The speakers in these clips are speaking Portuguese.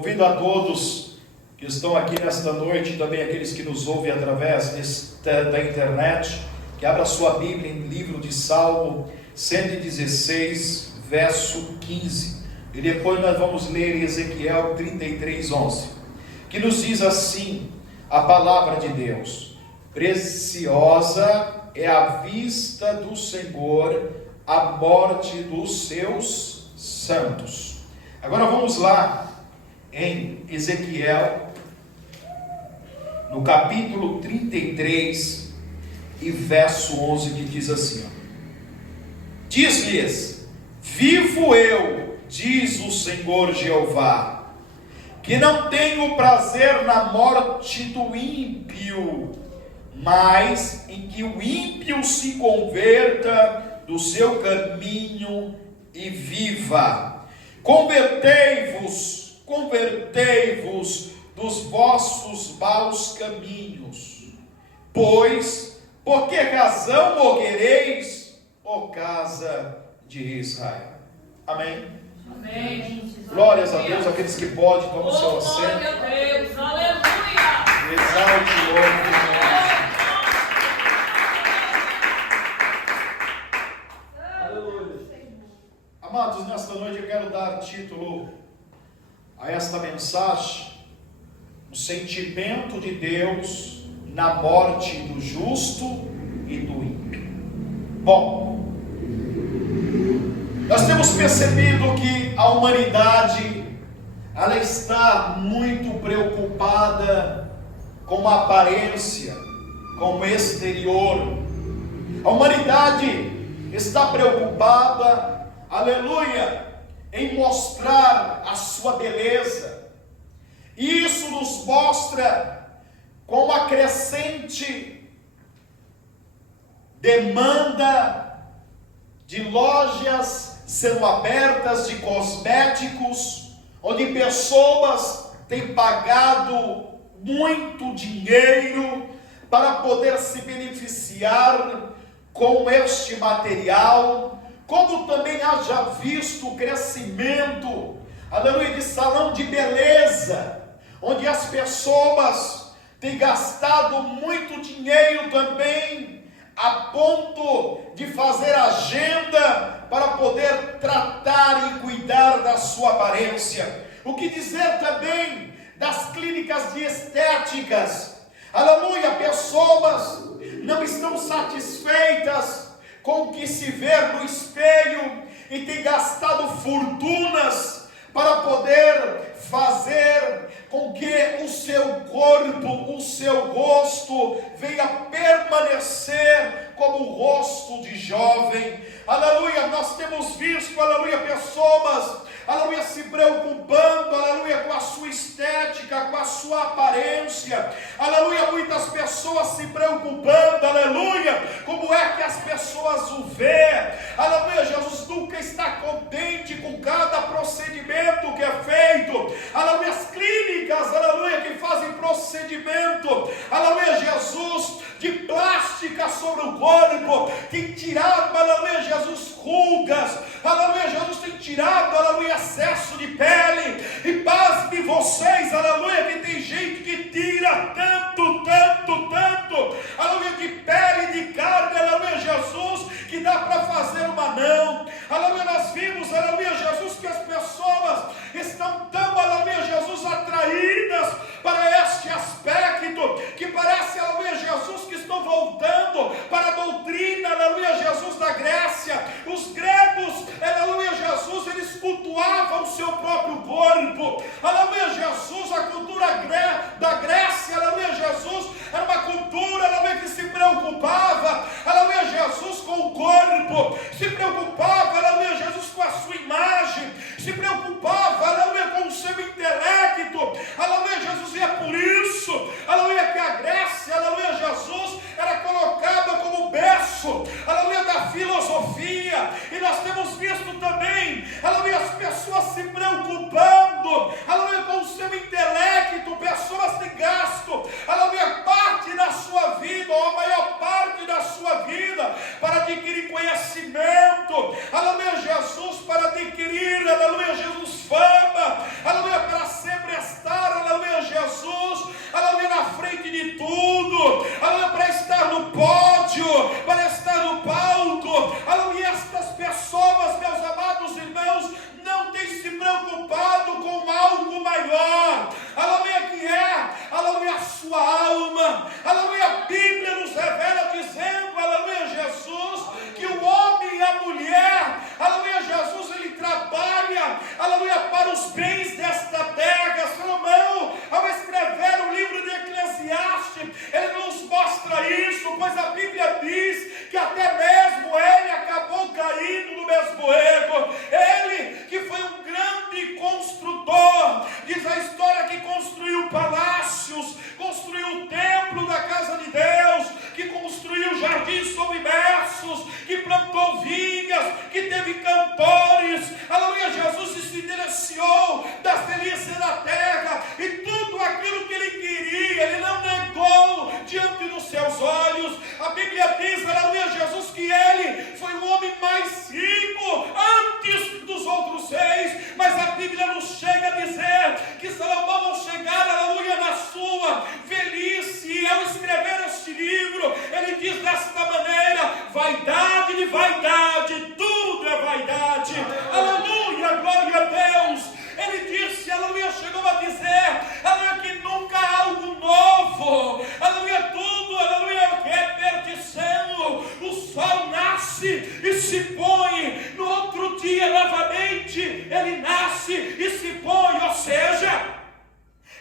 Convido a todos que estão aqui nesta noite, também aqueles que nos ouvem através da internet, que abra sua Bíblia em livro de Salmo 116, verso 15. E depois nós vamos ler Ezequiel 33, 11, que nos diz assim a palavra de Deus: preciosa é a vista do Senhor, a morte dos seus santos. Agora vamos lá em Ezequiel, no capítulo 33 e verso 11, que diz assim: diz-lhes: vivo eu, diz o Senhor Jeová, que não tenho prazer na morte do ímpio, mas em que o ímpio se converta do seu caminho e viva. Convertei-vos dos vossos maus caminhos, pois por que razão morrereis, ó casa de Israel? Amém? Amém. Glórias a Deus. Aqueles que podem, tomem o seu assento. Glória a Deus, aleluia. Exalte o nome de Deus. Amados, nesta noite eu quero dar título a esta mensagem: o sentimento de Deus na morte do justo e do ímpio. Bom, nós temos percebido que a humanidade, ela está muito preocupada com a aparência, com o exterior. A humanidade está preocupada, aleluia, em mostrar a sua beleza. E isso nos mostra com a crescente demanda de lojas sendo abertas de cosméticos, onde pessoas têm pagado muito dinheiro para poder se beneficiar com este material, como também haja visto o crescimento, aleluia, de salão de beleza, onde as pessoas têm gastado muito dinheiro também, a ponto de fazer agenda para poder tratar e cuidar da sua aparência. O que dizer também das clínicas de estéticas? Aleluia, pessoas não estão satisfeitas com o que se vê no espelho e têm gastado fortunas para poder fazer com que o seu corpo, o seu rosto venha permanecer como o rosto de jovem. Aleluia, nós temos visto, aleluia, pessoas, aleluia, se preocupando, aleluia, com a sua estética, com a sua aparência. Aleluia, muitas pessoas se preocupando, aleluia, como é que as pessoas o vê. Aleluia, Jesus nunca está contente com cada procedimento que é feito. Aleluia, as clínicas, aleluia, que fazem procedimento, aleluia, Jesus, de plástica sobre o corpo, tem tirado, aleluia, Jesus, rugas, aleluia, Jesus tem tirado, aleluia, excesso de pele. E pasme vocês, aleluia, que tem gente que tira tanto, aleluia, de pele, de carne, aleluia, Jesus, que dá para fazer uma não. Aleluia, nós vimos, aleluia, Jesus, que as pessoas estão tão, aleluia, Jesus, atraídas para este aspecto, que parece, aleluia, Jesus, que estão voltando para a doutrina, aleluia, Jesus, da Grécia. Os gregos, aleluia, Jesus, eles cultuavam o seu próprio corpo. Aleluia, Jesus, a cultura da Grécia, aleluia, Jesus, era uma cultura, aleluia, que se preocupava, aleluia, Jesus, com o corpo, se preocupava, aleluia, Jesus, com a sua imagem, se preocupava, aleluia, com o seu intelecto, aleluia, Jesus, e é por isso, aleluia, que a Grécia, aleluia, Jesus, era colocada como berço, aleluia, da filosofia. E nós temos visto também, aleluia, as pessoas se preocupando, aleluia, com o seu intelecto. Pessoas têm gasto, aleluia, parte da sua vida, ou a maior parte da sua vida, para adquirir conhecimento, aleluia, Jesus, para adquirir, aleluia, Jesus, fama, aleluia, para sempre à frente de tudo, aleluia, para estar no pódio, para estar no palco, aleluia. Estas pessoas, meus amados irmãos, não têm se preocupado com algo maior, aleluia, que é, aleluia, a sua alma, aleluia. A Bíblia nos revela dizendo, aleluia, Jesus, que o homem e a mulher, aleluia, Jesus, ele trabalha, aleluia, para os bens desta terra. Salomão, ao escrever o livro de Eclesiastes, ele nos mostra isso, pois a Bíblia diz que até mesmo ele acabou caindo no mesmo erro. Ele que foi um grande construtor, diz a história que construiu palácios, construiu o templo da casa de Deus, que construiu jardins submersos, que plantou vinhas, que teve cantores, aleluia, Jesus, e se deliciou das delícias da terra, e tudo aquilo que ele queria, ele não negou diante dos seus olhos. A Bíblia diz, aleluia, Jesus, que ele foi o homem mais rico antes dos outros reis, mas a Bíblia nos chega a dizer que Salomão, ao chegar, aleluia, na sua velhice, e ao escrever este livro, ele diz desta maneira: vaidade de vaidade, tudo é vaidade, aleluia, glória a Deus. Ele disse, aleluia, chegou a dizer, aleluia, que nunca há algo novo, aleluia, tudo, aleluia, que é perdição. O sol nasce e se põe, no outro dia novamente ele nasce e se põe, ou seja,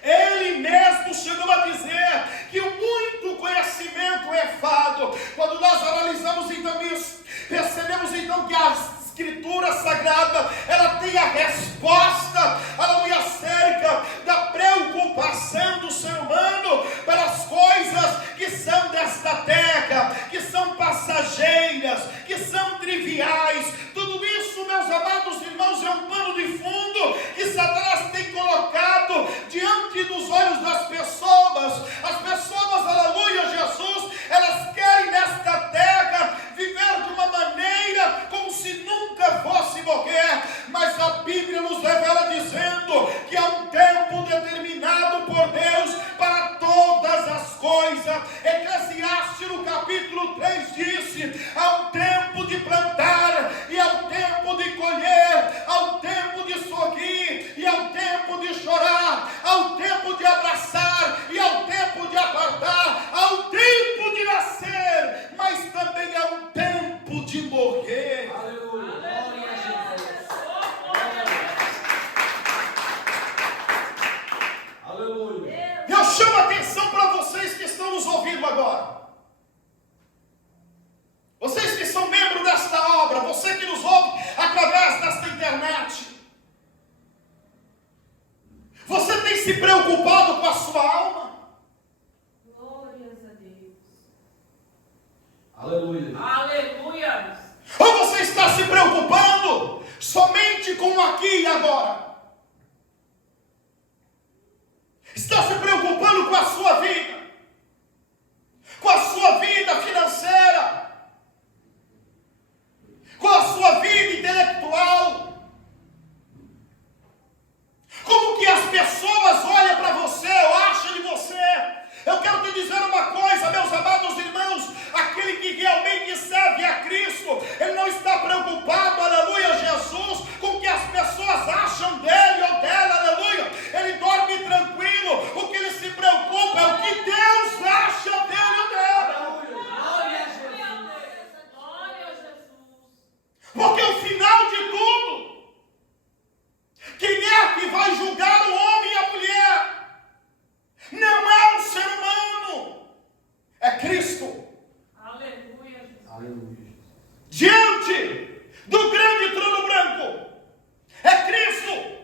ele mesmo chegou a dizer que o muito conhecimento é fado. Quando nós analisamos então isso, percebemos então que a Escritura Sagrada, ela tem a resposta, aleluia, acerca da preocupação do ser humano para as coisas que são desta terra, que são passageiras, que são triviais. Tudo isso, meus amados irmãos, é um pano de fundo que Satanás tem colocado diante dos olhos das pessoas. As pessoas, aleluia, Jesus, elas querem nesta terra viver de uma maneira como se nunca fosse morrer, mas a Bíblia nos revela dizendo que há um tempo determinado por Deus para todas as coisas. Eclesiastes no capítulo 3 disse: há um tempo de plantar e há um tempo de colher, há um tempo de sorrir e há um tempo de chorar, há um tempo de abraçar e há um tempo de apartar, há um tempo de nascer, mas também há um tempo de morrer. Aleluia. Aleluia. Eu chamo a atenção para vocês que estão nos ouvindo agora. Vocês que são membros desta obra, você que nos ouve através desta internet. Você tem se preocupado com a sua alma? Glórias a Deus. Aleluia. Aleluia. Ou você está se preocupando somente com o aqui e agora? Está se preocupando com a sua vida? Com a sua vida financeira? Com a sua vida intelectual? Como que as pessoas olham para você ou acham de você? Eu quero te dizer uma coisa, meus amados irmãos, aquele que realmente serve a Cristo, ele não está preocupado, aleluia, Jesus, com o que as pessoas acham dele ou dela, aleluia. Ele dorme tranquilo, o que ele se preocupa é o que Deus acha dele ou dela. Glória a Jesus. Glória a Jesus. Porque o final de tudo, quem é que vai julgar o homem e a mulher? Não é um ser humano, é Cristo. Aleluia, Jesus. Aleluia. Diante do grande trono branco, é Cristo.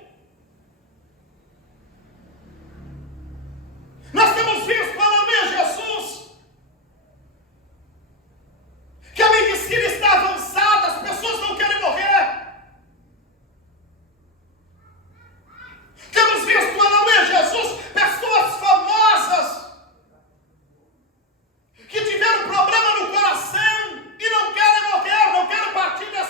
Nós temos visto, aleluia, Jesus, que a medicina está avançada, as pessoas não querem morrer. Temos visto, aleluia, Jesus, pessoas famosas que tiveram problema no coração e não querem morrer, não querem partir desse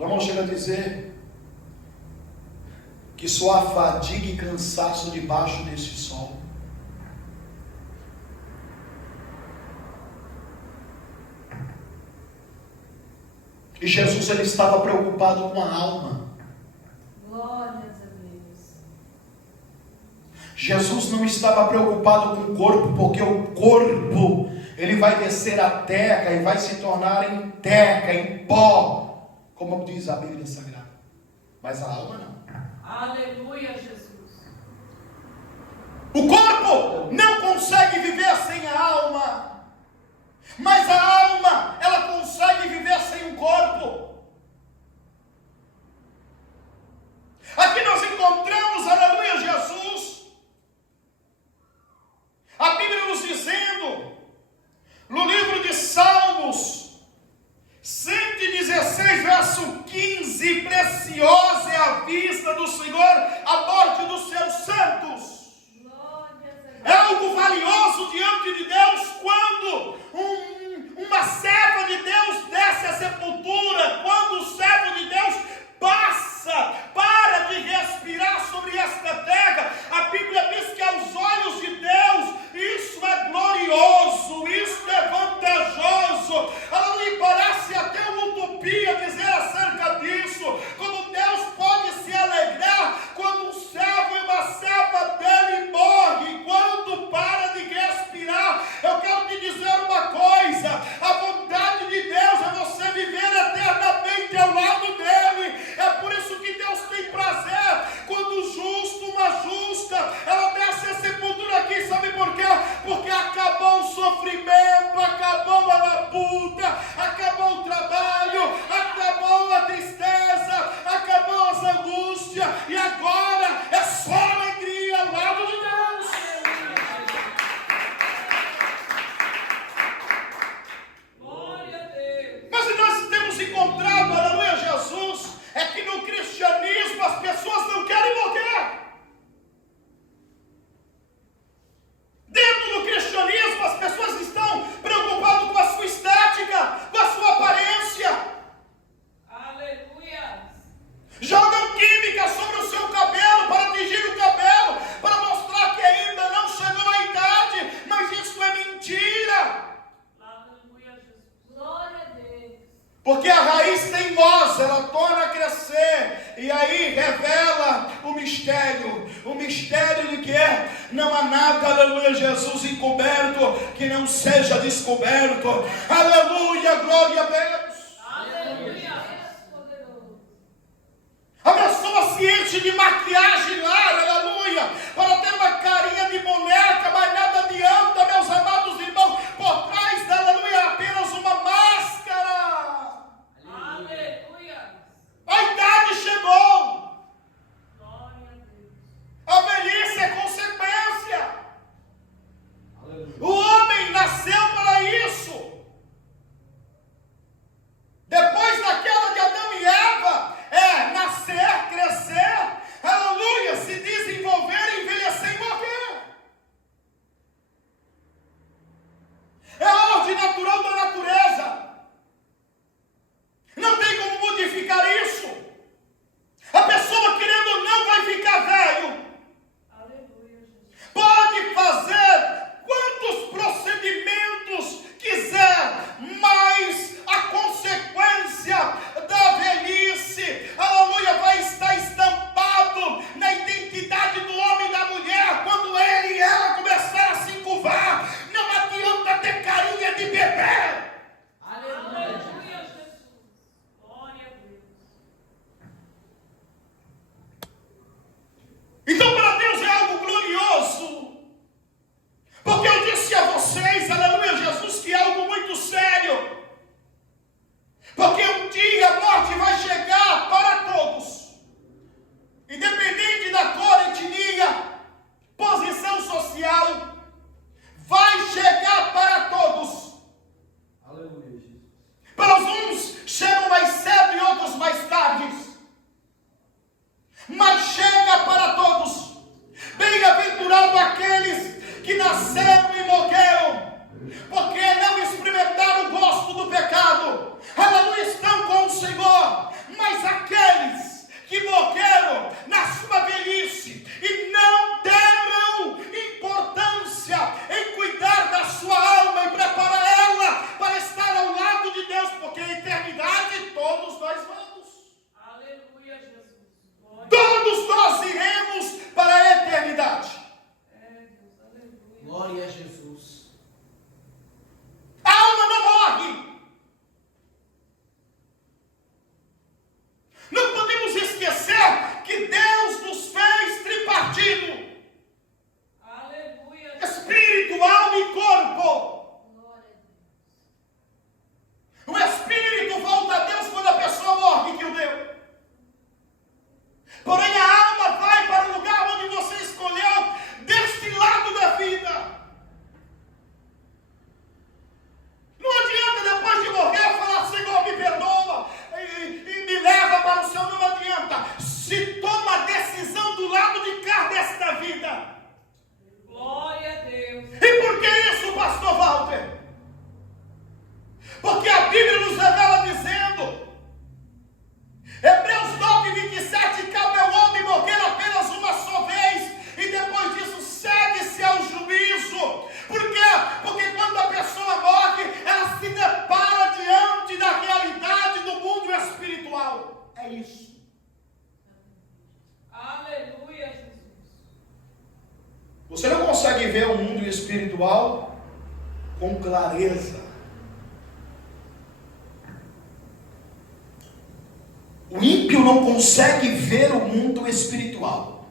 Salomão chega a dizer que só há fadiga e cansaço debaixo desse sol. E Jesus, ele estava preocupado com a alma. Glórias a Deus. Jesus não estava preocupado com o corpo, porque o corpo, ele vai descer a terra e vai se tornar em terra, em pó, como diz a Bíblia Sagrada. Mas a alma não. Aleluia, Jesus. O corpo não consegue viver sem a alma. Mas a alma, ela consegue viver sem o corpo. Aqui nós encontramos, aleluia, Jesus. A Bíblia nos dizendo, no livro de Salmos, 116, verso 15, preciosa é a vista do Senhor, a morte dos seus santos. É algo valioso diante de Deus quando uma serva de Deus desce à sepultura, quando o servo de Deus para de respirar sobre esta terra. A Bíblia diz que aos olhos de Deus isso é glorioso, isso é vantajoso. Aleluia, parece até uma utopia dizer acerca disso, como Deus pode se alegrar quando um servo e uma serva dele morre, quando para de respirar. Eu quero te dizer uma coisa: a vontade de Deus é você viver eternamente ao lado dele. É por isso que Deus tem prazer quando o justo, uma justa, ela desce a sepultura aqui. Sabe por quê? Porque acabou o sofrimento, acabou a labuta, acabou o trabalho, acabou a tristeza, acabou as angústias, e agora é só alegria ao lado de Deus. Glória a Deus. Mas nós temos encontrado, aleluia, Jesus, é que no cristianismo as pessoas não querem morrer. Dentro do cristianismo as pessoas estão preocupadas com a sua estética, com a sua aparência. Aleluia. Jogam química sobre o seu cabelo para tingir o cabelo, para mostrar que ainda não chegou à idade, mas isso é mentira. Aleluia, Jesus. Glória a Deus. Porque a raiz teimosa, ela torna a crescer, e aí revela o mistério de que não há nada, aleluia, Jesus, encoberto, que não seja descoberto. Aleluia, glória a Deus. Aleluia. A pessoa se enche de maquiagem lá, aleluia, para ter uma carinha de boneca, mas nada adianta, meus amados irmãos, por trás da aleluia é apenas uma máscara. Aleluia. A idade chegou, Glória a Deus. a velhice é consequência. O homem nasceu para isso. Depois da queda de Adão e Eva, é nascer, crescer, aleluia, se desenvolver, envelhecer e morrer. Porque a Bíblia nos revela dizendo, Hebreus 9:27, cabe ao homem morrer apenas uma só vez, e depois disso segue-se ao juízo. Por quê? Porque quando a pessoa morre, ela se depara diante da realidade do mundo espiritual. É isso. Aleluia, Jesus. Você não consegue ver o mundo espiritual com clareza. O ímpio não consegue ver o mundo espiritual.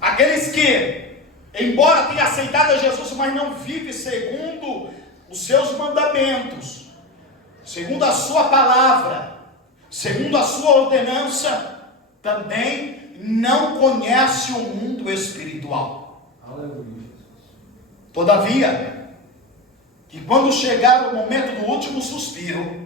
Aqueles que, embora tenham aceitado a Jesus, mas não vivem segundo os seus mandamentos, segundo a sua palavra, segundo a sua ordenança, também não conhece o mundo espiritual. Aleluia. Todavia, que quando chegar o momento do último suspiro,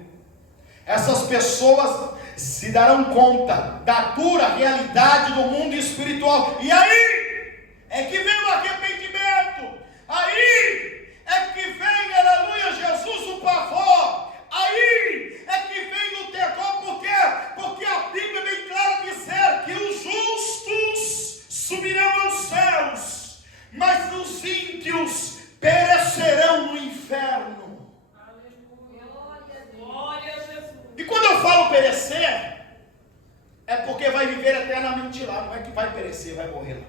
essas pessoas se darão conta da dura realidade do mundo espiritual. E aí é que vem o arrependimento. Aí é que vem, aleluia, Jesus, o pavor. Aí é que vem o terror. Por quê? Porque a Bíblia é bem clara dizer que os justos subirão aos céus, mas os ímpios perecerão no inferno. Glória a Jesus. E quando eu falo perecer, é porque vai viver eternamente lá. Não é que vai perecer, vai morrer lá.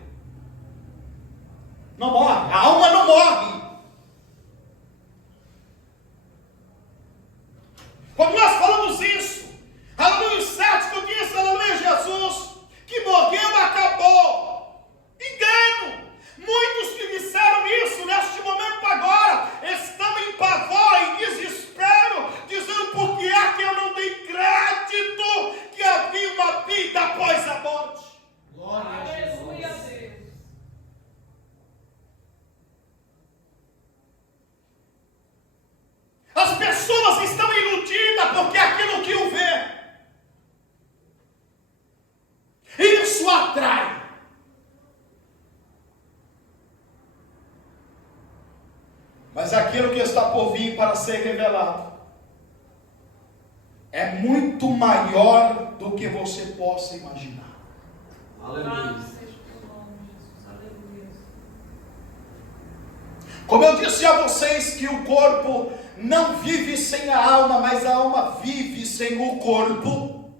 Não morre, a alma não morre. Quando nós falamos isso, aleluia, os céticos disse, aleluia, Jesus, que morreu, acabou. Engano. Muitos que disseram isso neste momento agora estão em pavor, em desespero, dizendo: por que é que eu não dei crédito que havia uma vida após a morte? Glória a Aleluia, Jesus. Deus. As pessoas estão iludidas porque aquilo que o vê, isso atrai. Mas aquilo que está por vir para ser revelado é muito maior do que você possa imaginar. Aleluia. Louvado seja o teu nome, Jesus. Aleluia. Como eu disse a vocês que o corpo não vive sem a alma, mas a alma vive sem o corpo.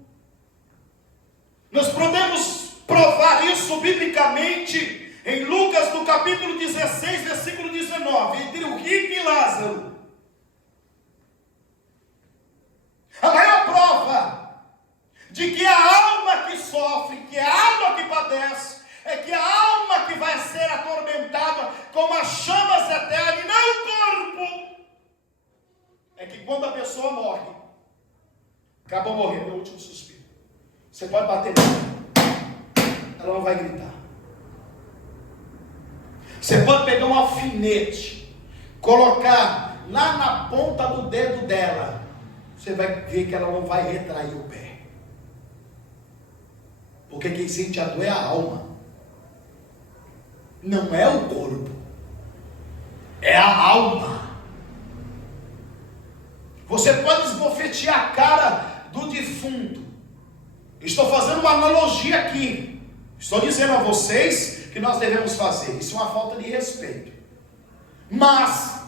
Nós podemos provar isso biblicamente em Lucas, no capítulo 16, versículo 19, entre o rico e Lázaro. A maior prova de que a alma que sofre, que a alma que padece, é que a alma que vai ser atormentada com as chamas eternas, e não o corpo, é que quando a pessoa morre, acabou morrendo, é o último suspiro. Você pode bater nela, ela não vai gritar. Você pode pegar um alfinete, colocar lá na ponta do dedo dela, você vai ver que ela não vai retrair o pé. Porque quem sente a dor é a alma, não é o corpo, é a alma. Você pode esbofetear a cara do defunto. Estou fazendo uma analogia aqui. Estou dizendo a vocês que nós devemos fazer. Isso é uma falta de respeito. Mas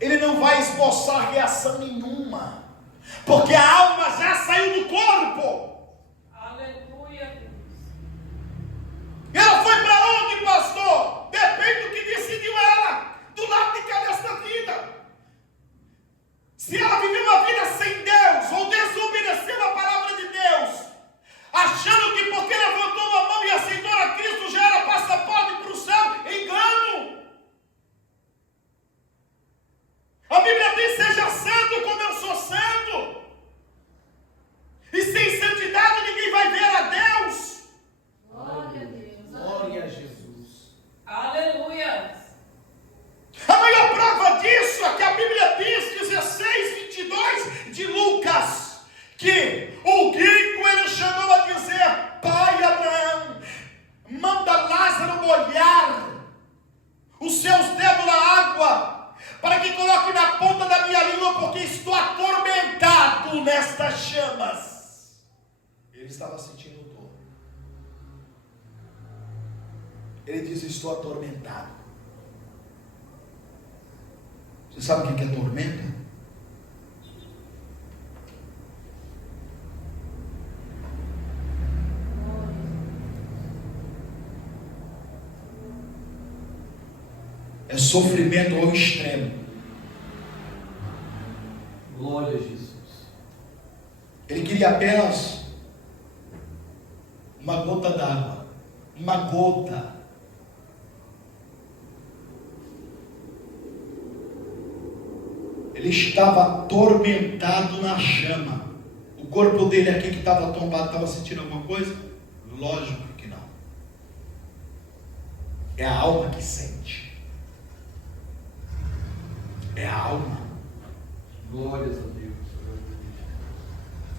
ele não vai esboçar reação nenhuma, porque a alma já saiu do corpo. Aleluia, Deus. E ela foi para onde, pastor? Depende do que decidiu ela, do lado de cá desta vida. Se ela viveu uma vida sem Deus, ou desobedeceu a palavra de Deus, achando que porque levantou a mão e aceitou a Cristo já era passaporte para o céu, engano. A Bíblia diz: seja santo como eu sou santo. E sem santidade ninguém vai ver a Deus. Glória a Deus. Glória a Jesus. Aleluia. A maior prova disso é que a Bíblia diz, 16:22 de toque na ponta da minha língua, porque estou atormentado nestas chamas. Ele estava sentindo dor. Ele diz: estou atormentado. Você sabe o que é tormenta? É sofrimento ao extremo. Glória a Jesus. Ele queria apenas uma gota d'água. Uma gota. Ele estava atormentado na chama. O corpo dele aqui que estava tombado, estava sentindo alguma coisa? Lógico que não. É a alma que sente. É a alma. Glórias a Deus.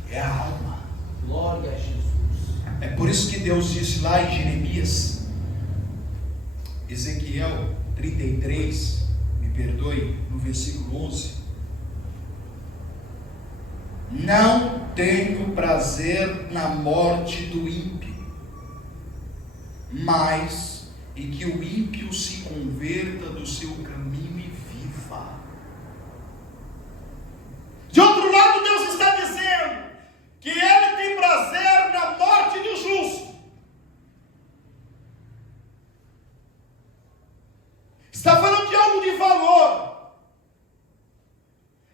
É a alma. Glória a Jesus. É por isso que Deus disse lá em Jeremias, Ezequiel 33, me perdoe, no versículo 11: não tenho prazer na morte do ímpio, mas em que o ímpio se converta do seu caminho e viva. De outro lado, Deus está dizendo que Ele tem prazer na morte do justo. Está falando de algo de valor.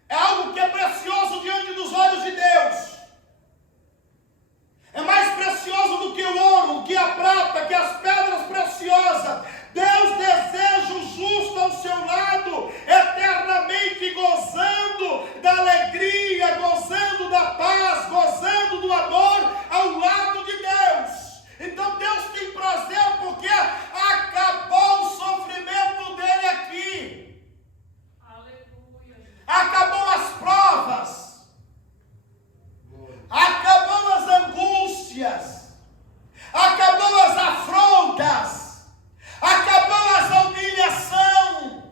É algo que é precioso diante dos olhos de Deus. É mais precioso do que o ouro, do que a prata, que as pedras preciosas. Deus deseja o justo ao seu lado, eternamente gozando da alegria, gozando da paz, gozando do amor ao lado de Deus. Então Deus tem prazer porque acabou o sofrimento dele aqui. Aleluia. Acabou as provas. Acabou as angústias. Acabou as afrontas. Acabou essa humilhação,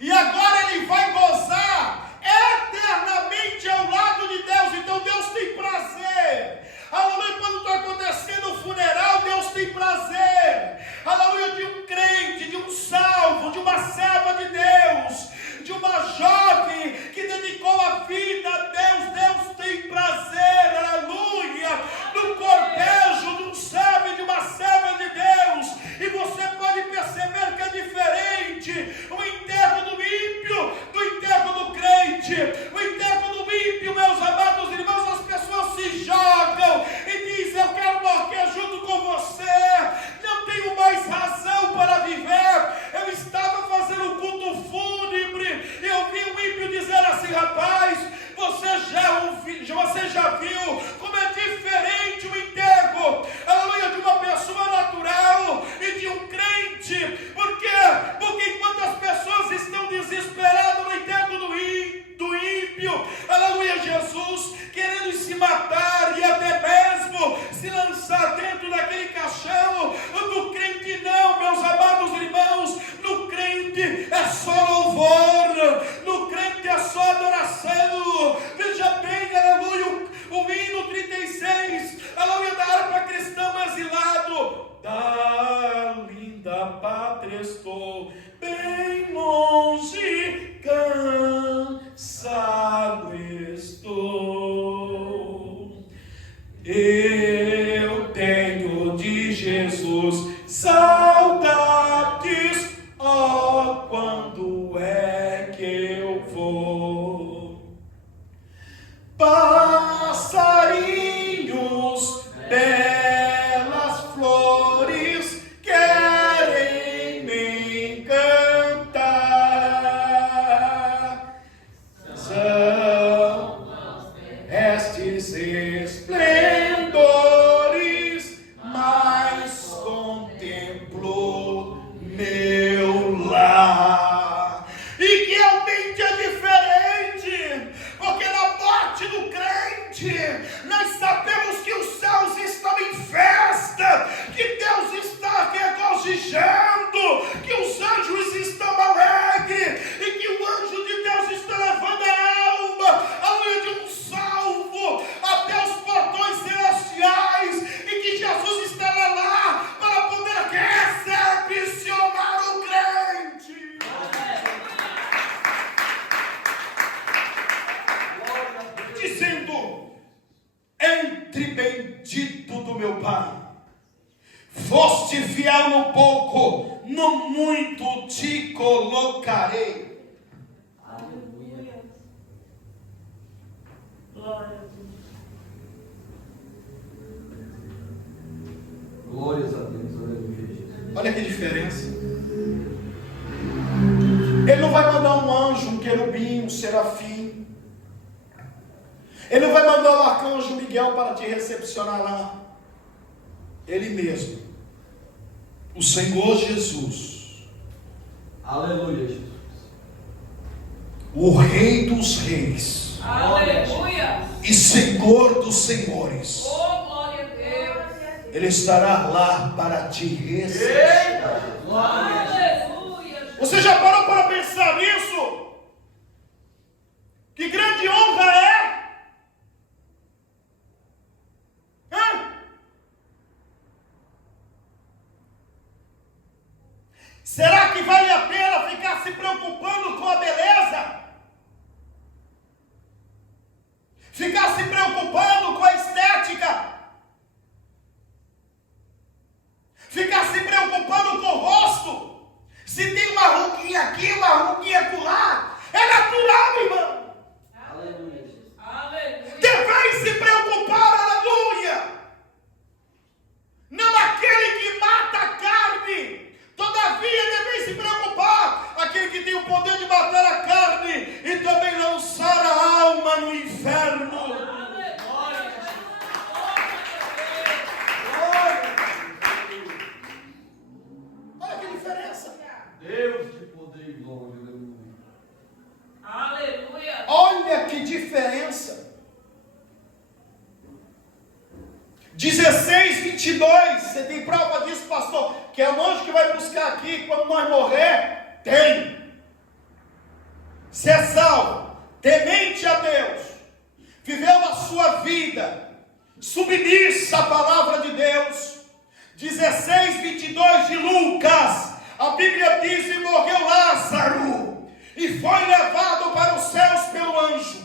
e agora ele vai gozar eternamente ao lado de Deus. Então Deus tem prazer, aleluia, quando está acontecendo o funeral, Deus tem prazer, aleluia, de um crente, de um salvo, de uma serva de Deus, de uma jovem que dedicou a vida a Deus. Deus tem prazer, aleluia, no cortejo de um servo e de uma serva de Deus. E você pode perceber que é diferente o enterro do ímpio do enterro do crente. O enterro do ímpio, meus amados irmãos, as pessoas se jogam e dizem: eu quero morrer junto com você, não tenho mais razão para viver. Eu estava fazendo um culto fúnebre e eu vi um ímpio dizer assim: rapaz, você já viu como é diferente o enterro, aleluia, de uma pessoa natural e de um crente. Por quê? Porque enquanto as pessoas estão desesperadas no enterro do ímpio, aleluia, Jesus, querendo se matar e até mesmo se lançar dentro daquele caixão, no crente não, meus amados irmãos. No crente é só louvor, no crente é só adoração. Veja bem, aleluia, o hino 36, aleluia, da harpa cristã exilado. Da linda pátria estou bem longe, cansado estou. Eu tenho de Jesus saudades, oh, quando é que eu vou? Passarinhos, belas flores, querem me encantar. São estes esplendores, mas contemplo meu lar. E que realmente é diferente, porque na morte do crente dizendo: entre, bendito do meu Pai, foste fiel no pouco, no muito te colocarei. Aleluia. Glória a Deus. Glórias a Deus. Aleluia, Jesus. Olha que diferença. Ele não vai mandar um anjo, um querubim, um serafim. Ele não vai mandar o arcanjo Miguel para te recepcionar lá. Ele mesmo, o Senhor Jesus, Aleluia, Jesus. o Rei dos Reis Aleluia. e Senhor dos Senhores, Oh, glória a Deus. Ele estará lá para te recepcionar. Aleluia. Você já parou para pensar nisso? Que grande honra é? Hã? Será que vale a pena ficar se preocupando com a beleza? Ficar se preocupando com a estética? Ficar se preocupando com o rosto? Se tem uma ruguinha aqui, uma ruguinha acolá, é natural, irmão. Aleluia, Jesus. Aleluia. Deveis se preocupar, aleluia, não aquele que mata a carne. Todavia deveis se preocupar aquele que tem o poder de matar a carne e também lançar a alma no inferno. Olha que diferença. Deus de poder e glória. Aleluia. Aleluia. Olha que diferença. 16:22. Você tem prova disso, pastor? Que é o anjo que vai buscar aqui quando nós morrer? Tem. Se é salvo, temente a Deus, viveu a sua vida submissa à palavra de Deus. 16:22 de Lucas, a Bíblia diz: e morreu Lázaro, e foi levado para os céus pelo anjo.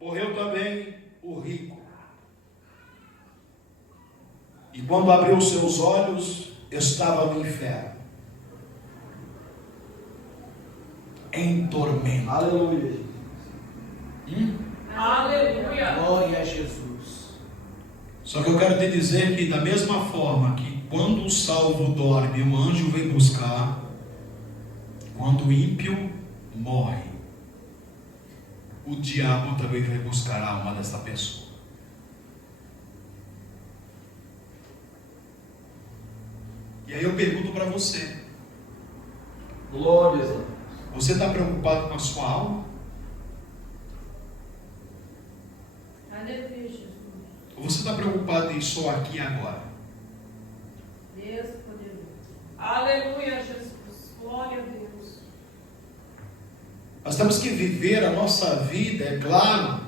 Morreu também o rico, e quando abriu seus olhos, estava no inferno, em tormento. Aleluia, Jesus. Aleluia. Glória a Jesus. Só que eu quero te dizer que da mesma forma que quando o salvo dorme, o anjo vem buscar, quando o ímpio morre, o diabo também vai buscar a alma dessa pessoa. E aí eu pergunto para você: Glórias a Deus. você está preocupado com a sua alma? Aleluia, Jesus. Ou você está preocupado em só aqui e agora? Deus poderoso. Aleluia, Jesus. Glória a Deus. Nós temos que viver a nossa vida, é claro,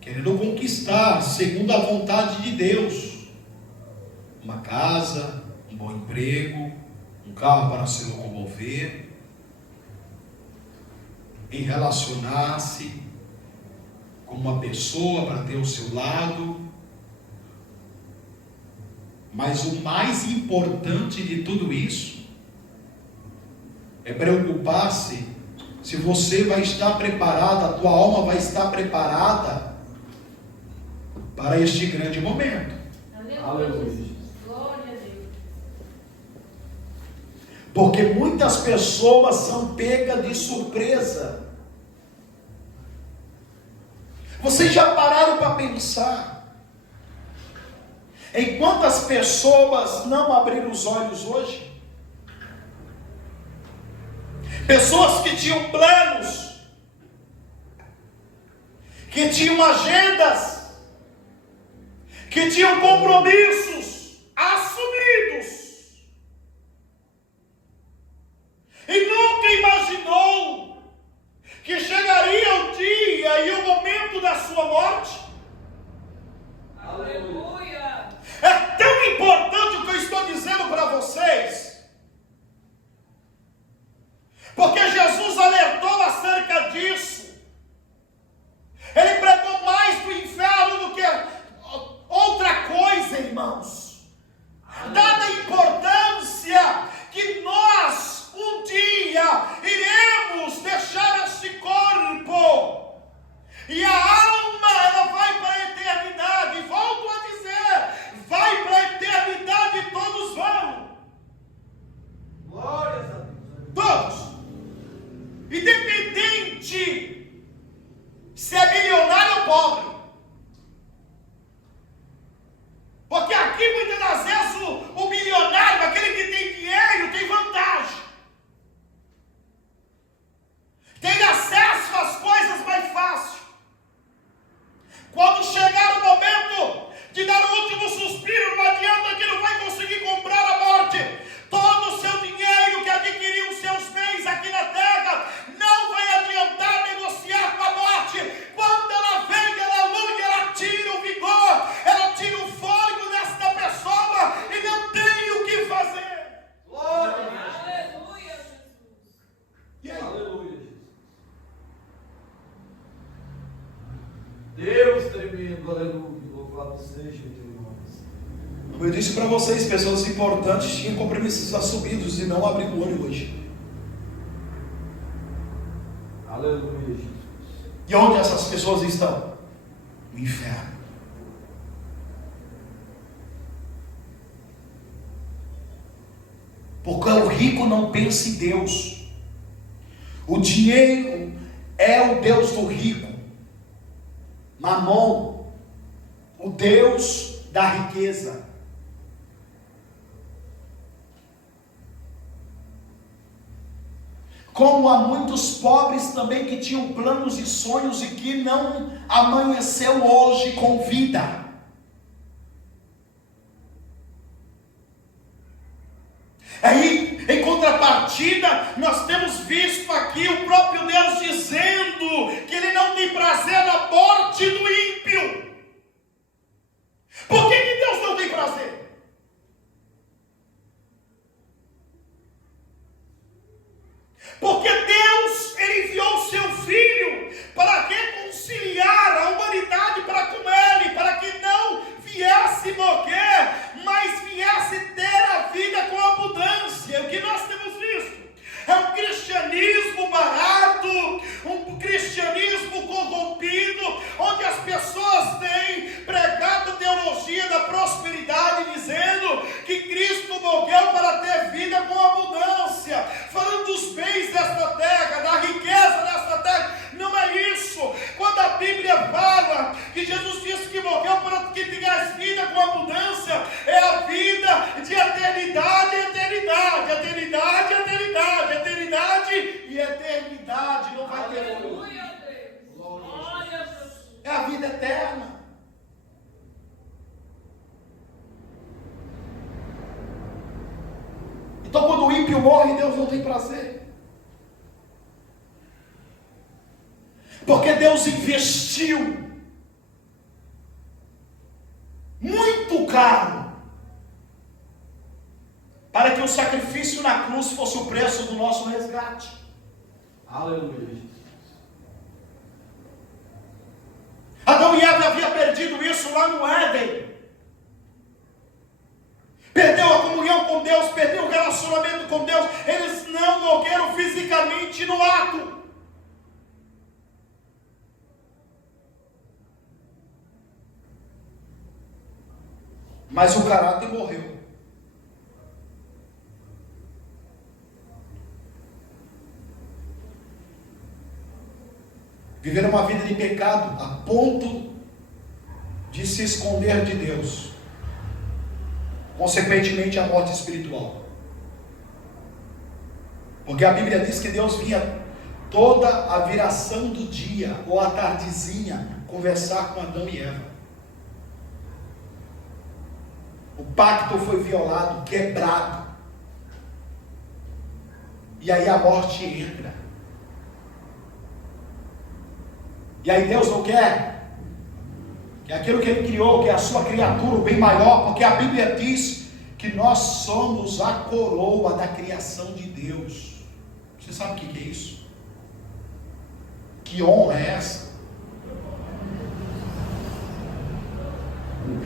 querendo conquistar segundo a vontade de Deus, uma casa, um bom emprego, um carro para se locomover, em relacionar-se com uma pessoa para ter o seu lado. Mas o mais importante de tudo isso é preocupar-se se você vai estar preparado, a tua alma vai estar preparada para este grande momento. Aleluia, Jesus. Glória a Deus. Porque muitas pessoas são pegas de surpresa. Vocês já pararam para pensar em quantas pessoas não abriram os olhos hoje? Pessoas que tinham planos, que tinham agendas, que tinham compromissos assumidos, e nunca imaginou que chegaria o dia e o momento da sua morte. Aleluia. É tão importante o que eu estou dizendo para vocês, disse para vocês, pessoas importantes tinham compromissos assumidos e não abriram o olho hoje. Aleluia, Jesus. E onde essas pessoas estão? No inferno. Porque o rico não pensa em Deus. O dinheiro é o Deus do rico. Mamon, o Deus da riqueza. Como há muitos pobres também que tinham planos e sonhos e que não amanheceu hoje com vida. Aí, em contrapartida, nós temos visto aqui o próprio Deus dizendo que Ele não tem prazer na morte do ímpio. Por que Deus não tem prazer? Porque Deus, Ele enviou o seu Filho para reconciliar a humanidade para com Ele, para que não viesse morrer, mas viesse ter a vida com abundância. O que nós temos visto é um cristianismo barato, um cristianismo corrompido, onde as pessoas têm pregado a teologia da prosperidade, dizendo que Cristo morreu para ter vida com abundância, falando dos bens desta terra, da riqueza desta terra. Não é isso. Quando a Bíblia fala que Jesus disse que morreu para que tenhas vida com abundância, é a vida de eternidade, eternidade, eternidade, eternidade, eternidade e eternidade. Não vai ter fim. Aleluia, Deus. Glória a Jesus. É a vida eterna. Então, quando o ímpio morre, Deus não tem prazer. Porque Deus investiu muito caro para que o sacrifício na cruz fosse o preço do nosso resgate. Aleluia. Adão e Eva haviam perdido isso lá no Éden. Perdeu a comunhão com Deus, perdeu o relacionamento com Deus. Eles não morreram fisicamente no ato. Mas o caráter morreu. Viveram uma vida de pecado a ponto de se esconder de Deus. Consequentemente, a morte espiritual. Porque a Bíblia diz que Deus vinha toda a viração do dia, ou a tardezinha, conversar com Adão e Eva. O pacto foi violado, quebrado. E aí a morte entra. E aí Deus não quer que aquilo que Ele criou, que é a sua criatura, o bem maior, porque a Bíblia diz que nós somos a coroa da criação de Deus. Você sabe o que é isso? Que honra é essa?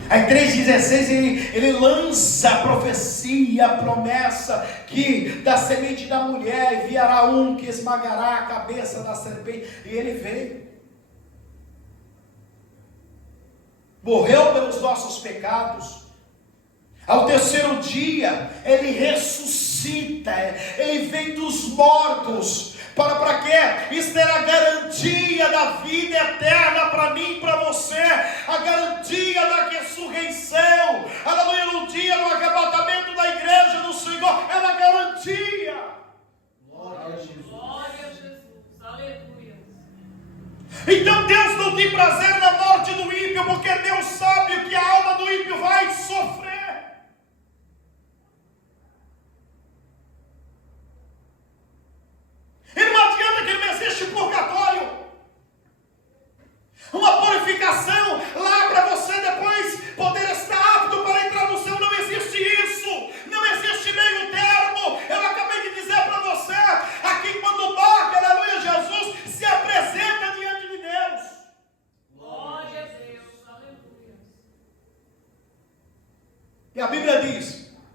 Aí 3,16 ele lança a profecia, a promessa que da semente da mulher enviará um que esmagará a cabeça da serpente. E ele veio. Morreu pelos nossos pecados. Ao terceiro dia, ele ressuscita, ele vem dos mortos. Para quê? Isso era a garantia da vida eterna para mim e para você. A garantia da ressurreição. Aleluia, no dia do arrebatamento da igreja do Senhor. É uma garantia. Glória a Jesus. Glória a Jesus. Aleluia. Então Deus não tem prazer na morte do ímpio, porque Deus sabe que a alma do ímpio vai sofrer. E não adianta que não existe purgatório, uma purificação lá para você depois poder estar apto para entrar no céu. Não existe isso.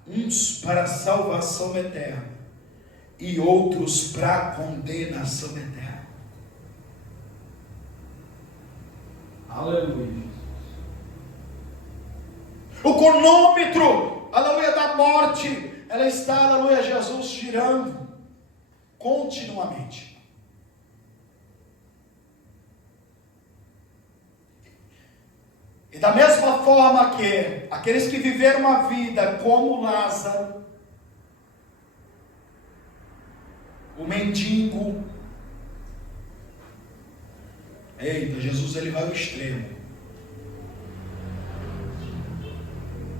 uns para a salvação eterna e outros para a condenação eterna. Aleluia, Jesus. O cronômetro, aleluia, da morte, ela está, aleluia, Jesus, girando continuamente. E da mesma forma que aqueles que viveram a vida como Lázaro, o mendigo, eita, Jesus ele vai ao extremo.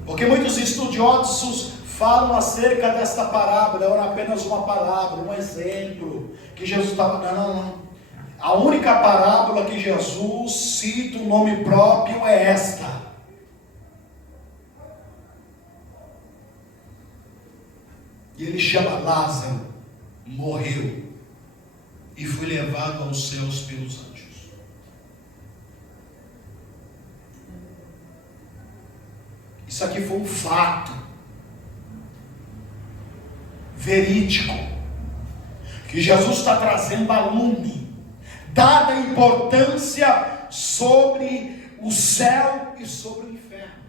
Porque muitos estudiosos falam acerca desta parábola, era apenas uma parábola, um exemplo, que Jesus estava, não. A única parábola que Jesus cita o nome próprio é esta. E ele chama Lázaro, morreu e foi levado aos céus pelos anjos. Isso aqui foi um fato verídico que Jesus está trazendo a lume, dada a importância sobre o céu e sobre o inferno.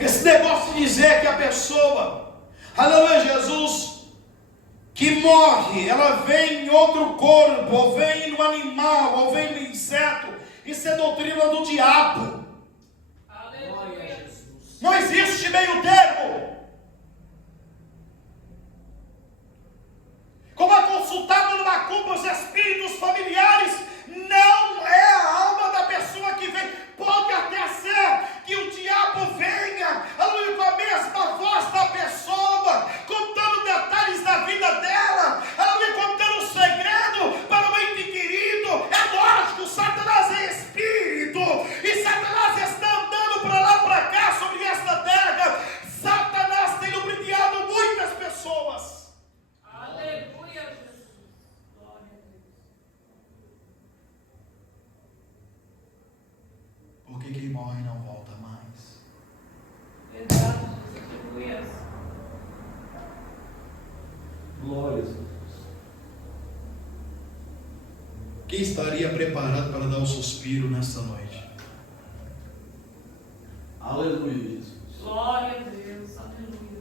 Esse negócio de dizer que a pessoa, aleluia, Jesus, que morre, ela vem em outro corpo, ou vem no animal, ou vem no inseto, isso é doutrina do diabo. Aleluia. Não existe meio termo. Como é consultado no macumba, os espíritos familiares não é a alma da pessoa que vem. Pode até ser que o diabo venha, aleluia, com a mesma voz da pessoa, contando detalhes da vida dela, aleluia, contando um segredo para o ente querido. É lógico, Satanás é espírito, e Satanás está andando para lá, para cá, sobre esta terra. Satanás tem lubrificado muitas pessoas. Aleluia, Jesus. Glória a Deus. Porque quem morre não volta mais. Verdade, Jesus. Aleluia. Glória a Deus. Quem estaria preparado para dar um suspiro nessa noite? Aleluia, Jesus. Glória a Deus. Aleluia.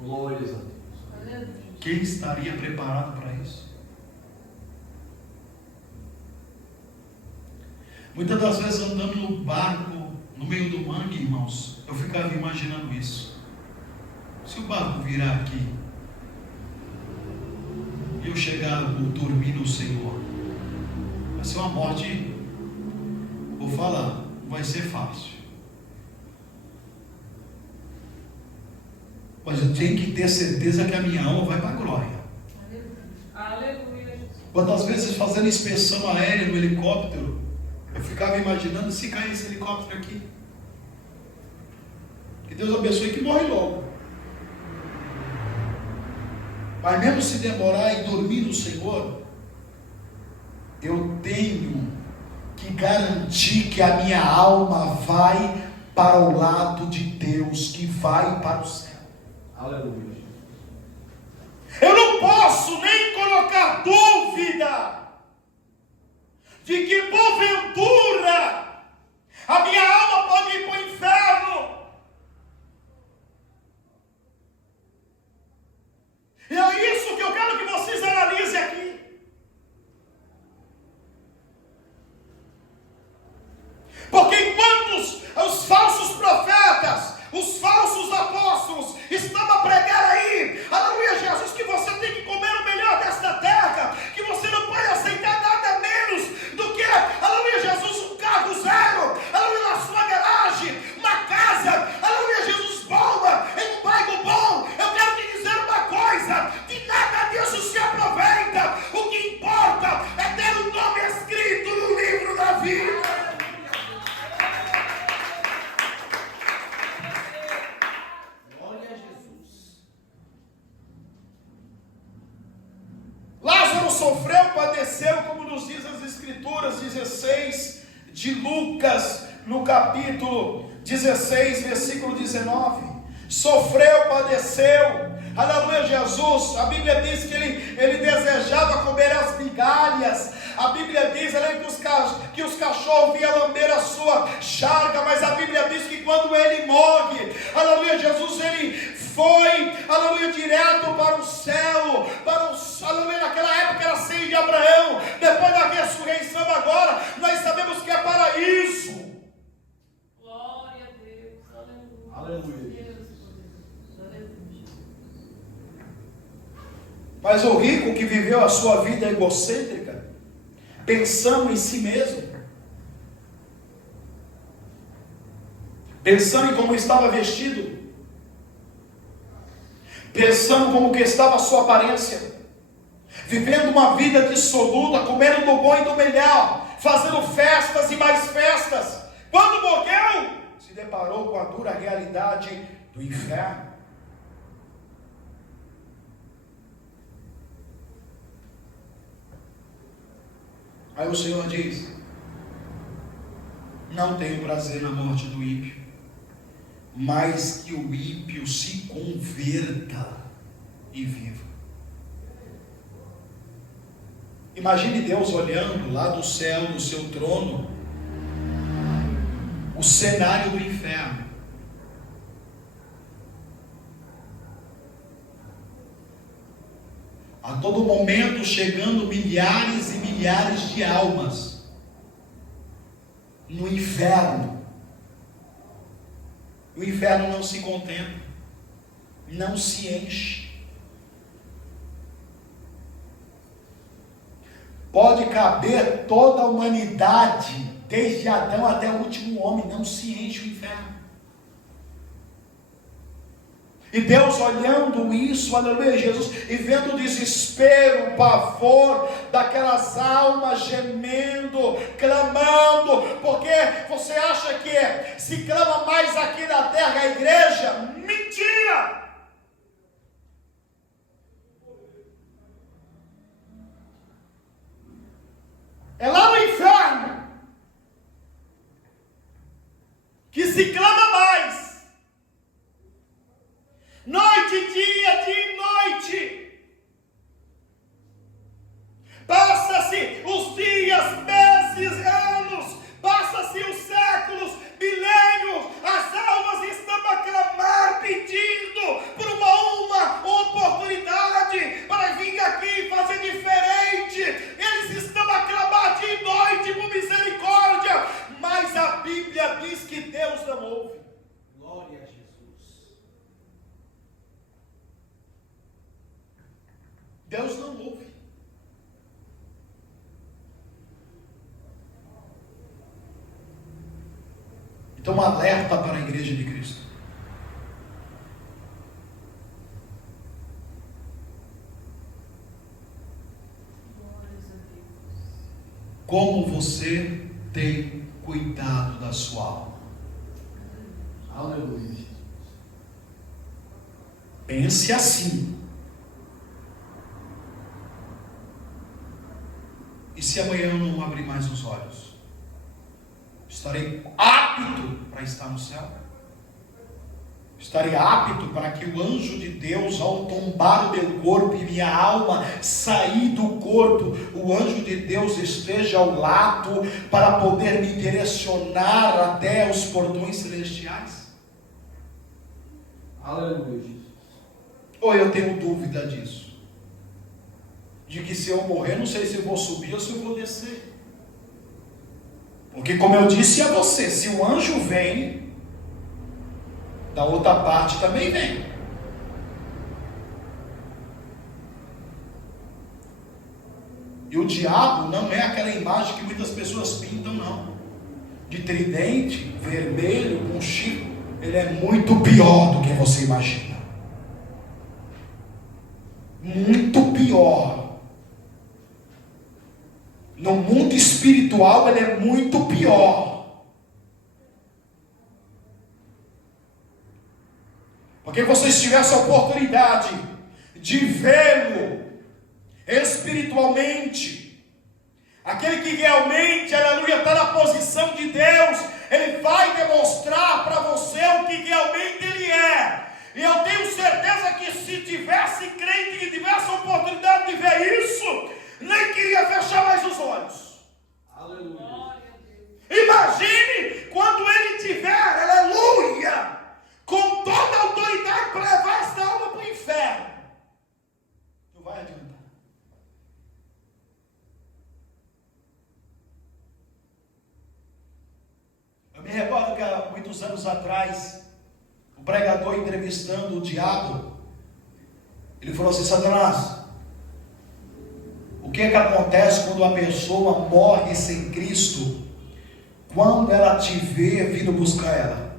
Glórias a Deus. Aleluia. Quem estaria preparado para isso? Muitas das vezes andando no barco, no meio do mangue, irmãos, eu ficava imaginando isso. Se o barco virar aqui, e eu chegar, vou dormir no Senhor, vai ser uma morte, vou falar, não vai ser fácil. Mas eu tenho que ter certeza que a minha alma vai para a glória. Aleluia, Jesus. Quantas vezes fazendo inspeção aérea no helicóptero, eu ficava imaginando se cair esse helicóptero aqui. Que Deus abençoe que morre logo. Mas mesmo se demorar e dormir no Senhor, eu tenho que garantir que a minha alma vai para o lado de Deus, que vai para o céu. Aleluia. Eu não posso nem colocar dúvida de que porventura a minha alma pode ir para o inferno. E é isso que eu quero que vocês analisem aqui. Porque enquanto os falsos profetas, os falsos apóstolos estão a pregar aí, aleluia, Jesus, que você tem que comer o melhor desta terra, que você não pode aceitar nada menos do que, aleluia, Jesus, um carro zero, aleluia, na sua garagem, uma casa, aleluia, Jesus, boa, em um bairro bom. Eu quero te dizer uma coisa: de nada disso se aproveita. O que importa é ter o nome escrito no livro da vida. 16 de Lucas, no capítulo 16, versículo 19. Sofreu, padeceu, aleluia, Jesus. A Bíblia diz que ele desejava comer as migalhas. A Bíblia diz que os cachorros vinham lamber a sua charga, mas a Bíblia diz que quando ele morre, aleluia, Jesus, ele foi, aleluia, direto para o céu, aleluia, naquela época era ceia de Abraão, depois da ressurreição agora, nós sabemos que é paraíso. Glória a Deus, aleluia. Aleluia. Mas o rico que viveu a sua vida egocêntrica, pensando em si mesmo, pensando em como estava vestido, pensando como que estava a sua aparência, vivendo uma vida dissoluta, comendo do bom e do melhor, fazendo festas e mais festas, quando morreu, se deparou com a dura realidade do inferno. Aí o Senhor diz: não tenho prazer na morte do ímpio, mas que o ímpio se converta e viva. Imagine Deus olhando lá do céu, do seu trono, o cenário do inferno. A todo momento chegando milhares e milhares de almas no inferno. O inferno não se contenta, não se enche. Pode caber toda a humanidade, desde Adão até o último homem, não se enche o inferno. E Deus olhando isso, aleluia, Jesus, e vendo o desespero, o pavor daquelas almas gemendo, clamando, porque você acha que se clama mais aqui na terra a igreja? Mentira! É lá no inferno que se clama mais. Noite, dia, dia e noite. Passa-se os dias, meses, anos, passa-se os séculos, milênios, as almas estão a clamar, pedindo por uma oportunidade para vir aqui fazer diferente. Eles estão a clamar dia e noite por misericórdia, mas a Bíblia diz que Deus não ouve. Glória a Jesus. Deus não ouve. Então, um alerta para a igreja de Cristo. Como você tem cuidado da sua alma? Aleluia. Pense assim. E se amanhã eu não abrir mais os olhos? Estarei apto para estar no céu? Estarei apto para que o anjo de Deus, ao tombar o meu corpo e minha alma sair do corpo, o anjo de Deus esteja ao lado para poder me direcionar até os portões celestiais? Aleluia, Jesus. Ou eu tenho dúvida disso? De que se eu morrer, não sei se eu vou subir ou se eu vou descer. Porque como eu disse a você, se o anjo vem, da outra parte também vem. E o diabo não é aquela imagem que muitas pessoas pintam, não. De tridente, vermelho, com chifre. Ele é muito pior do que você imagina. Muito pior. No mundo espiritual ele é muito pior. Porque você tivesse a oportunidade de vê-lo espiritualmente, aquele que realmente, aleluia, está na posição de Deus, ele vai demonstrar para você o que realmente ele é. E eu tenho certeza que se tivesse crente que tivesse a oportunidade de ver isso, nem queria fechar mais os olhos. Aleluia. Imagine quando ele tiver, aleluia, com toda a autoridade para levar esta alma para o inferno. Não vai adiantar. Eu me recordo que há muitos anos atrás, o pregador entrevistando o diabo, ele falou assim: Satanás, o que é que acontece quando a pessoa morre sem Cristo? Quando ela te vê vindo buscar ela?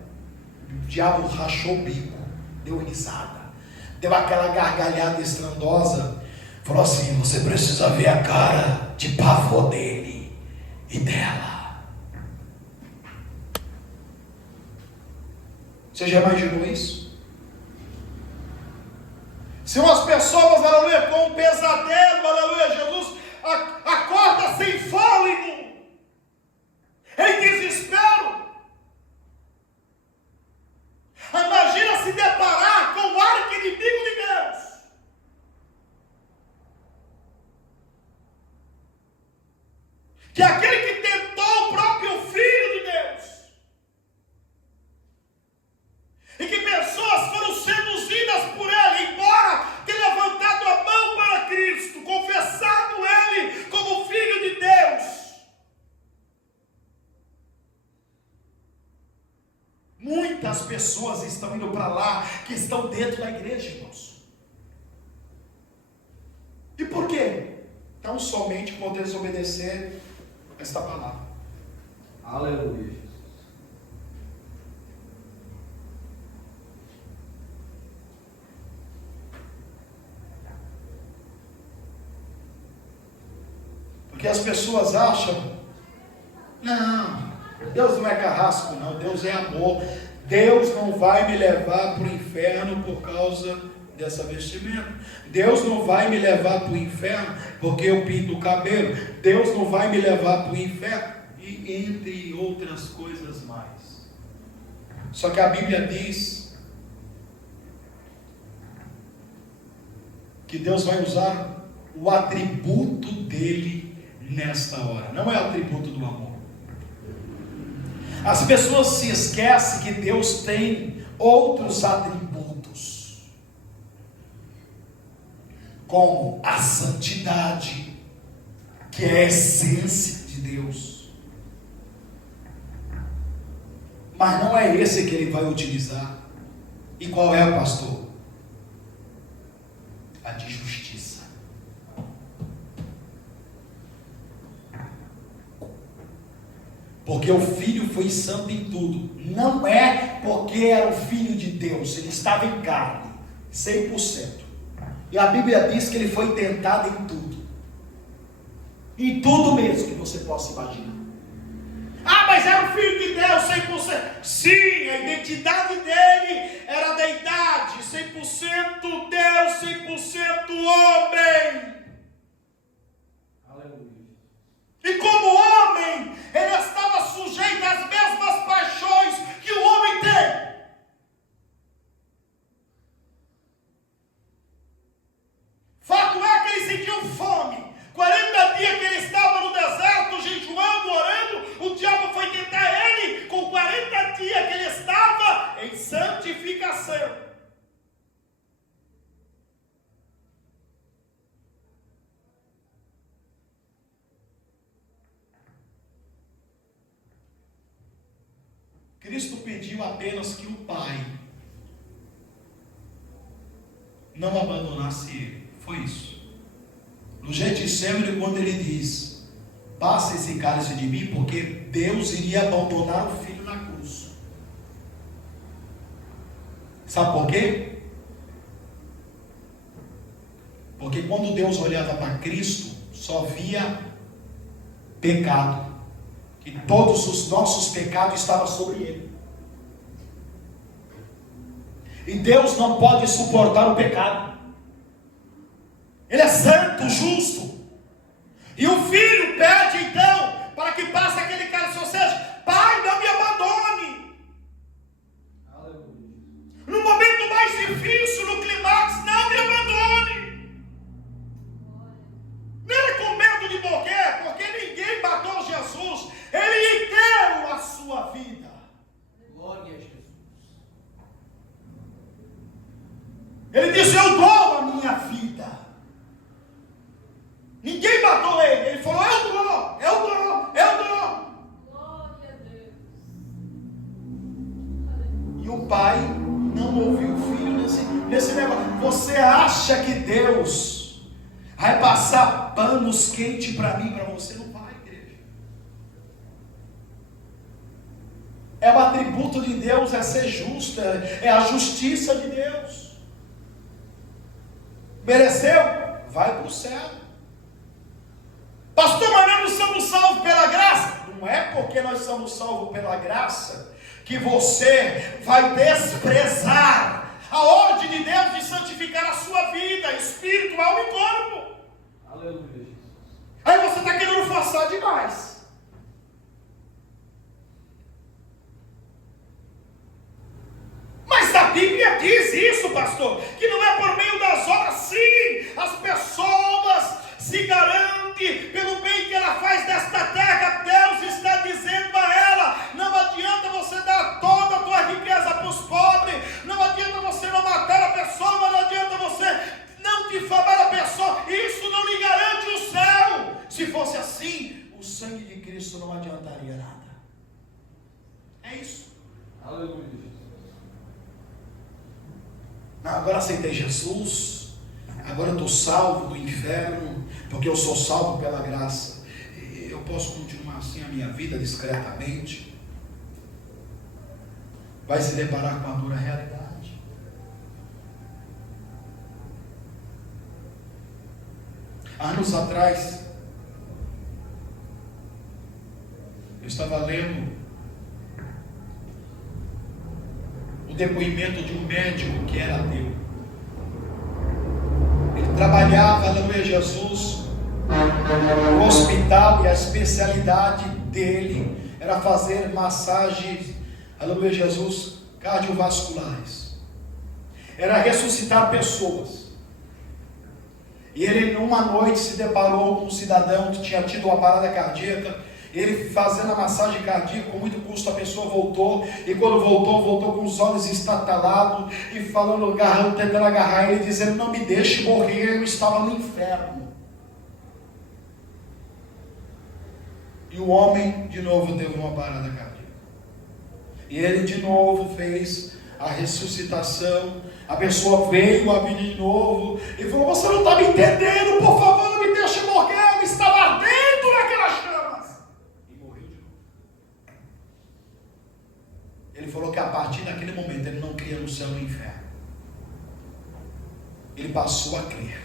O diabo rachou o bico, deu risada, deu aquela gargalhada estrondosa, falou assim: você precisa ver a cara de pavor dele e dela. Você já imaginou isso? Se umas pessoas, aleluia, com um pesadelo, aleluia, Jesus acorda sem fôlego, em desespero. Imagina se deparar com o arqui-inimigo de Deus. Que é aquele que tentou o próprio Filho de Deus. E que pessoas foram seduzidas por ele, embora tenha levantado a mão para Cristo, confessado ele como Filho de Deus. Muitas pessoas estão indo para lá, que estão dentro da igreja, irmãos. E por quê? Tão somente por desobedecer esta palavra. Aleluia. Porque as pessoas acham, não, Deus não é carrasco não, Deus é amor. Deus não vai me levar para o inferno por causa dessa vestimenta. Deus não vai me levar para o inferno porque eu pinto o cabelo. Deus não vai me levar para o inferno, e entre outras coisas mais. Só que a Bíblia diz que Deus vai usar o atributo dele nesta hora. Não é o atributo do amor. As pessoas se esquecem que Deus tem outros atributos, como a santidade, que é a essência de Deus. Mas não é esse que ele vai utilizar. E qual é, pastor? A de justiça. Porque o filho foi santo em tudo. Não é porque era o filho de Deus, ele estava em carne, 100%. E a Bíblia diz que ele foi tentado em tudo. Em tudo mesmo que você possa imaginar. Ah, mas era o filho de Deus, 100%. Sim, a identidade dele era a deidade, 100% Deus, 100% homem. Aleluia. E como homem, ele estava sujeito às mesmas paixões que o homem tem. Fato é que ele sentiu fome. 40 dias que ele estava no deserto, jejuando, orando, o diabo foi tentar ele com 40 dias que ele estava em santificação. Cristo pediu apenas que o Pai não abandonasse ele. Foi isso. No Getsemane, quando ele diz: passa esse cálice de mim, porque Deus iria abandonar o filho na cruz. Sabe por quê? Porque quando Deus olhava para Cristo, só via pecado. E todos os nossos pecados estavam sobre ele. E Deus não pode suportar o pecado. Ele é santo, justo. E o filho pede o pai não ouviu o filho nesse negócio. Você acha que Deus vai passar panos quentes para mim, para você? Não vai, igreja. É o atributo de Deus, é ser justo, é a justiça de Deus. Mereceu? Vai para o céu. Pastor, mas nós não somos salvos pela graça? Não é porque nós somos salvos pela graça que você vai desprezar a ordem de Deus de santificar a sua vida, espírito, alma e corpo. Aleluia, Jesus. Aí você está querendo forçar demais. Mas a Bíblia diz isso, pastor, que não é por meio das obras. Sim, as pessoas se garantem pelo bem que ela faz desta terra. Deus está dizendo a ela: não adianta você dar toda a tua riqueza para os pobres, não adianta você não matar a pessoa, não adianta você não difamar a pessoa, isso não lhe garante o céu. Se fosse assim, o sangue de Cristo não adiantaria nada. É isso. Aleluia. Não, agora aceitei Jesus, agora eu estou salvo do inferno, porque eu sou salvo pela graça. Eu posso continuar assim a minha vida discretamente. Vai se deparar com a dura realidade. Anos atrás, eu estava lendo o depoimento de um médico que era ateu. Ele trabalhava, aleluia, Jesus, no hospital, e a especialidade dele era fazer massagens, aleluia, Jesus, cardiovasculares. Era ressuscitar pessoas. E ele numa noite se deparou com um cidadão que tinha tido uma parada cardíaca. Ele fazendo a massagem cardíaca, com muito custo a pessoa voltou, e quando voltou com os olhos estatalados, e falando, tentando agarrar ele, dizendo: não me deixe morrer, eu estava no inferno. E o homem de novo teve uma parada cardíaca, e ele de novo fez a ressuscitação. A pessoa veio a vida de novo e falou: você não está me entendendo, por favor, não me deixe morrer, eu estava ardendo naquelas chamas. E morreu de novo. Ele falou que a partir daquele momento ele não cria no céu e no inferno. Ele passou a crer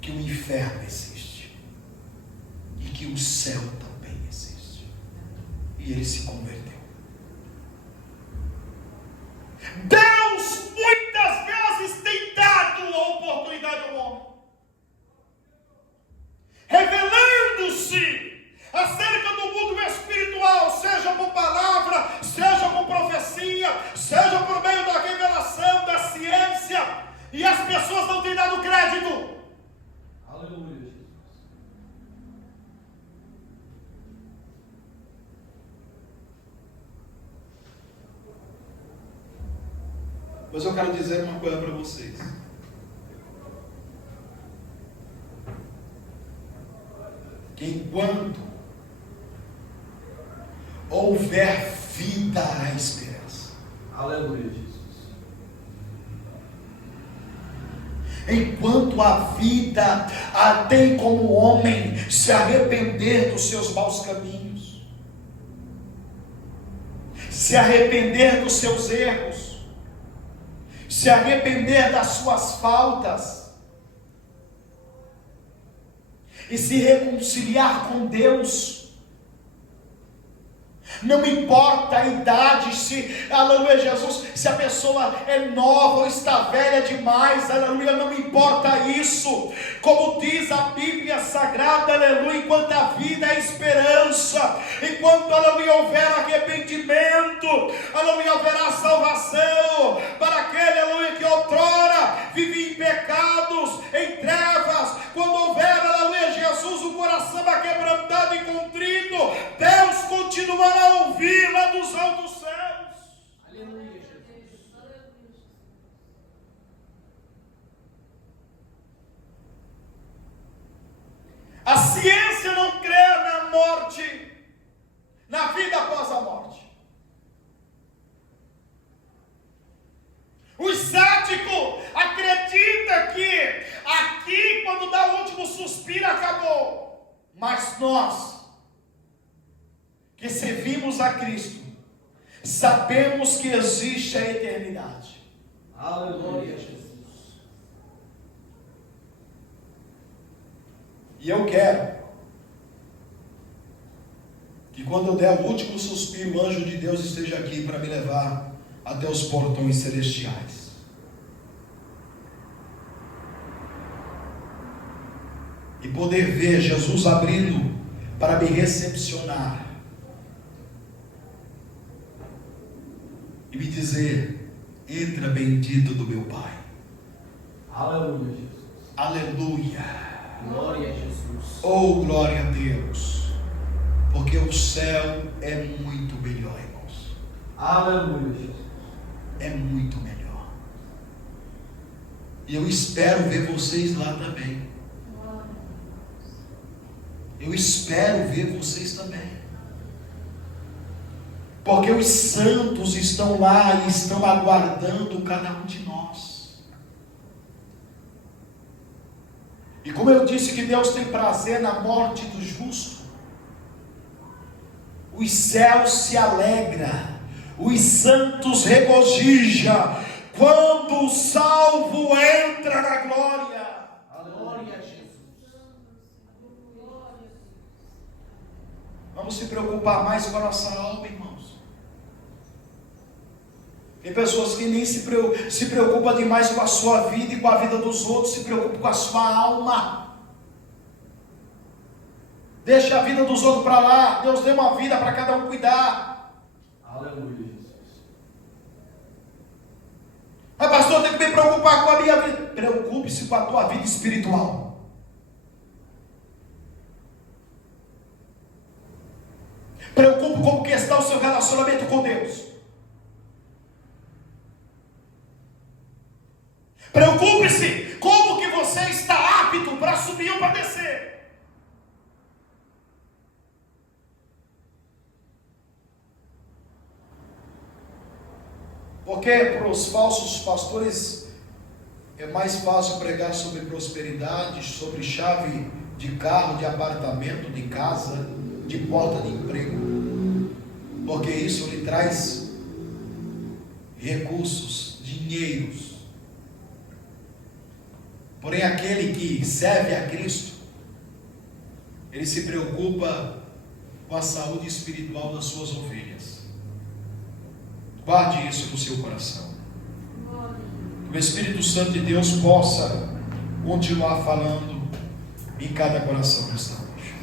que o inferno existe e que o céu também existe. E ele se converteu. Deus muitas vezes tem dado a oportunidade ao homem, revelando-se acerca do mundo espiritual, seja por palavra, seja por profecia, seja por meio da revelação, da ciência, e as pessoas não têm dado crédito. Aleluia. Mas eu quero dizer uma coisa para vocês. Que enquanto houver vida, há esperança. Aleluia, Jesus. Enquanto a vida tem como homem se arrepender dos seus maus caminhos, se arrepender dos seus erros, se arrepender das suas faltas e se reconciliar com Deus. Não importa a idade, se, aleluia, Jesus, se a pessoa é nova ou está velha demais, aleluia, não importa isso. Como diz a Bíblia Sagrada, aleluia, enquanto a vida é esperança, enquanto, aleluia, houver arrependimento, aleluia, haverá salvação para aquele, aleluia, que outrora vivia em pecados, em trevas. Quando houver, aleluia, Jesus, o coração aquebrantado e contrito, Deus continuará a ouvir lá dos altos céus. Aleluia, Jesus. A ciência não crê na morte, na vida após a morte. Mas nós, que servimos a Cristo, sabemos que existe a eternidade. Aleluia, Jesus. E eu quero que quando eu der o último suspiro, o anjo de Deus esteja aqui para me levar até os portões celestiais. E poder ver Jesus abrindo para me recepcionar. E me dizer: entra, bendito do meu Pai. Aleluia, Jesus. Aleluia. Glória a Jesus. Oh, glória a Deus. Porque o céu é muito melhor, irmãos. Aleluia, Jesus. É muito melhor. E eu espero ver vocês lá também. Eu espero ver vocês também. Porque os santos estão lá e estão aguardando cada um de nós. E como eu disse que Deus tem prazer na morte do justo, os céus se alegram, os santos regozijam quando o salvo entra na glória. Glória a Jesus. Vamos se preocupar mais com a nossa alma, irmãos. Tem pessoas que nem se preocupam demais com a sua vida e com a vida dos outros, se preocupam com a sua alma. Deixa a vida dos outros para lá. Deus deu uma vida para cada um cuidar. Aleluia, Jesus. Mas pastor, eu tenho que me preocupar com a minha vida. Preocupe-se com a tua vida espiritual. Preocupe com como que está o seu relacionamento com Deus. Preocupe-se como que você está apto para subir ou para descer. Porque para os falsos pastores é mais fácil pregar sobre prosperidade, sobre chave de carro, de apartamento, de casa, de porta de emprego. Porque isso lhe traz recursos, dinheiros. Porém, aquele que serve a Cristo, ele se preocupa com a saúde espiritual das suas ovelhas. Guarde isso no seu coração. Que o Espírito Santo de Deus possa continuar falando em cada coração nesta noite.